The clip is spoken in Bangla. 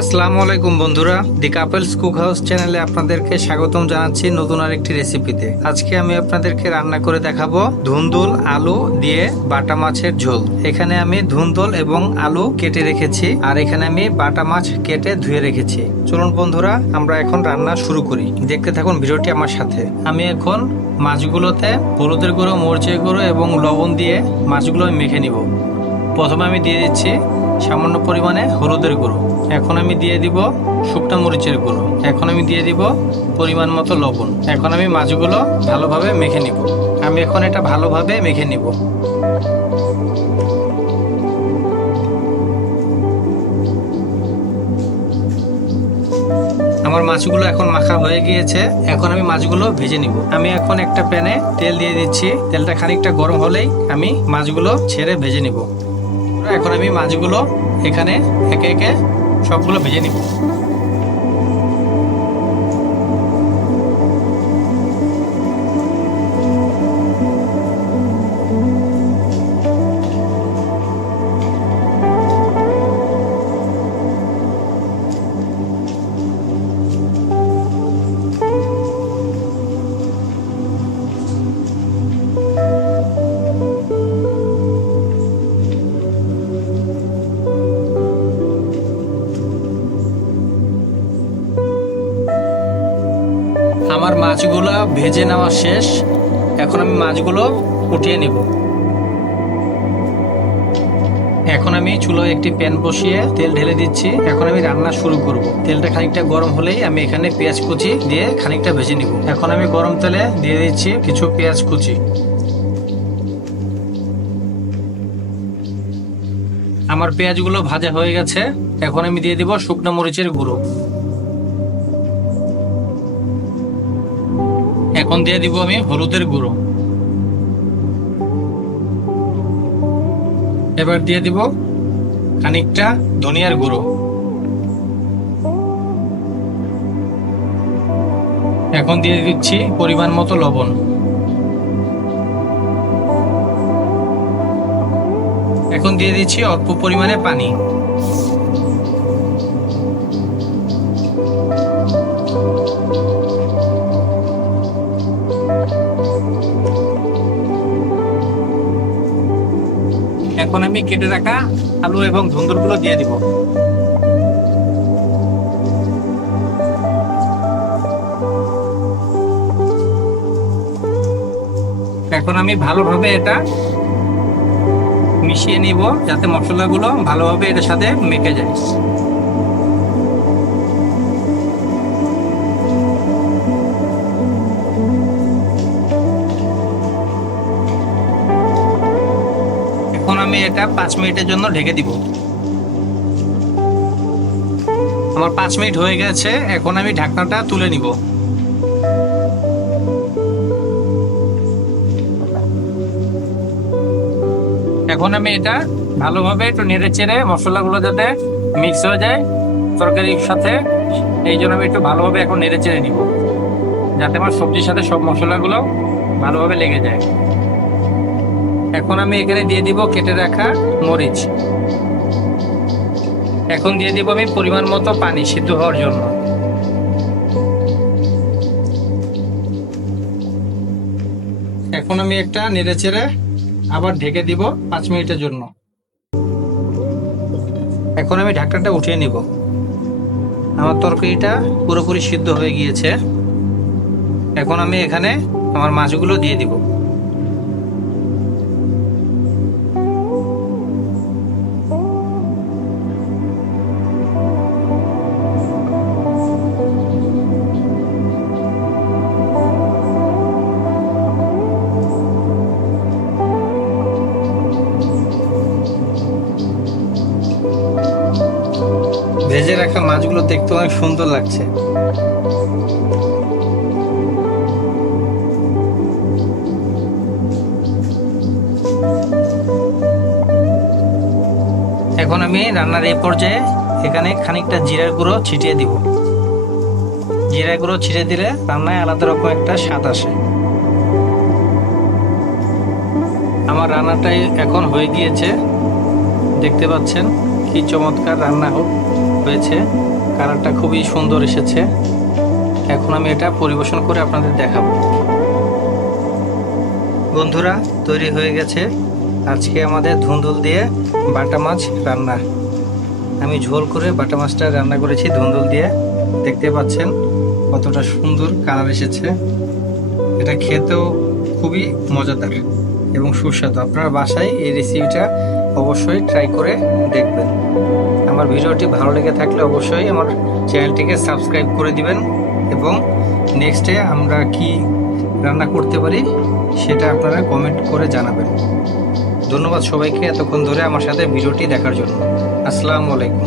আসসালামু আলাইকুম বন্ধুরা দি কাপেলস কুক হাউস চ্যানেলে আপনাদেরকে স্বাগতম জানাচ্ছি নতুন আরেকটি রেসিপিতে আজকে আমি আপনাদেরকে রান্না করে দেখাবো ধুন্দুল আলু দিয়ে বাটা মাছের ঝোল। এখানে আমি ধুন্দুল এবং আলু কেটে রেখেছি, আর এখানে আমি বাটা মাছ কেটে ধুয়ে রেখেছি। চলুন বন্ধুরা, আমরা এখন রান্না শুরু করি। দেখতে থাকুন ভিডিওটি আমার সাথে। আমি এখন মাছগুলোতে হলুদের গুঁড়ো, মরিচের গুঁড়ো এবং লবণ দিয়ে মাছগুলো মেখে নিব। প্রথমে আমি দিয়ে দিচ্ছি সামান্য পরিমাণে হলুদের গুঁড়ো। এখন আমি দিয়ে দিব শুকনো মরিচের গুঁড়ো। এখন আমি দিয়ে দিব পরিমাণ মতো লবণ। এখন আমি মাছগুলো ভালোভাবে মেখে নিব। আমি এখন এটা ভালোভাবে মেখে নিব। আমার মাছগুলো এখন মাখা হয়ে গিয়েছে। এখন আমি মাছগুলো ভেজে নিব। আমি এখন একটা প্যানে তেল দিয়ে দিচ্ছি। তেলটা খানিকটা গরম হলেই আমি মাছগুলো ছেড়ে ভেজে নিব। এখন আমি মাছগুলো এখানে একে একে সবগুলো ভেজে নিব। মাছগুলো ভেজে নেওয়া শেষ। এখন আমি মাছগুলো উঠিয়ে নিব। এখন আমি চুলোয় একটি প্যান বসিয়ে তেল ঢেলে দিচ্ছি। এখন আমি রান্না শুরু করব। তেলটা খানিকটা গরম হলেই আমি এখানে পেঁয়াজ কুচি দিয়ে খানিকটা ভেজে নিব। এখন আমি গরম তেলে দিয়ে দিচ্ছি কিছু পেঁয়াজ কুচি। আমার পেঁয়াজগুলো ভাজা হয়ে গেছে। এখন আমি দিয়ে দিব শুকনো মরিচের গুঁড়ো। এখন দিয়ে দিব আমি হলুদের গুঁড়ো। এবার দিয়ে দিব খানিকটা ধনিয়ার গুঁড়ো। এখন দিয়ে দিচ্ছি পরিমাণ মতো লবণ। এখন দিয়ে দিচ্ছি অল্প পরিমাণে পানি। আমি কেটে রাখা আলু এবং ধুন্দুরগুলো দিয়ে দিব। এখন আমি ভালোভাবে এটা মিশিয়ে নিব যাতে মশলাগুলো ভালোভাবে এটার সাথে মেখে যায়। আমি এটা পাঁচ মিনিটের জন্য ঢেকে দিব। আমার পাঁচ মিনিট হয়ে গেছে, এখন আমি ঢাকনাটা তুলে নিব। এখন আমি এটা ভালোভাবে একটু নেড়ে চেড়ে মশলাগুলো যাতে মিক্স হয়ে যায় তরকারির সাথে, এই জন্য আমি একটু ভালোভাবে এখন নেড়ে চেড়ে নিব। যাতে আমার সবজির সাথে সব মশলাগুলো ভালোভাবে লেগে যায়। এখন আমি এখানে দিয়ে দিব কেটে রাখা মরিচ। এখন দিয়ে দিব আমি পরিমাণ মতো পানি সিদ্ধ হওয়ার জন্য। এখন আমি একটা নেড়ে চেড়ে আবার ঢেকে দিব পাঁচ মিনিটের জন্য। এখন আমি ঢাকনাটা উঠিয়ে নিব। আমার তরকারিটা পুরোপুরি সিদ্ধ হয়ে গিয়েছে। এখন আমি এখানে আমার মাছগুলো দিয়ে দিব। ভেজে রাখা মাছগুলো দেখতে অনেক সুন্দর লাগছে। এখন আমি রান্নার এই পর্যায়ে এখানে খানিকটা জিরার গুঁড়ো ছিটিয়ে দিব। জিরা গুঁড়ো ছিটিয়ে দিলে রান্নায় আলাদা রকম একটা স্বাদ আসে। আমার রান্নাটাই এখন হয়ে গিয়েছে। দেখতে পাচ্ছেন কি চমৎকার রান্না হোক। হয়েছে। কালারটা খুবই সুন্দর এসেছে। এখন আমি এটা পরিবেশন করে আপনাদের দেখাবো। বন্ধুরা, তৈরি হয়ে গেছে আজকে আমাদের ধুন্দুল দিয়ে বাটা মাছ রান্না। আমি ঝোল করে বাটা মাছটা রান্না করেছি ধুন্দুল দিয়ে। দেখতে পাচ্ছেন কতটা সুন্দর কালার এসেছে। এটা খেতেও খুবই মজাদার। এবং সুস্বাদু। আপনার বাসায় এই রেসিপিটা অবশ্যই ট্রাই করে দেখবেন। আমার ভিডিওটি ভালো লেগে থাকলে অবশ্যই আমার চ্যানেলটিকে সাবস্ক্রাইব করে দিবেন এবং নেক্সটে আমরা কি রান্না করতে পারি সেটা আপনারা কমেন্ট করে জানাবেন। ধন্যবাদ সবাইকে এতক্ষণ ধরে আমার সাথে ভিডিওটি দেখার জন্য। আসসালামু আলাইকুম।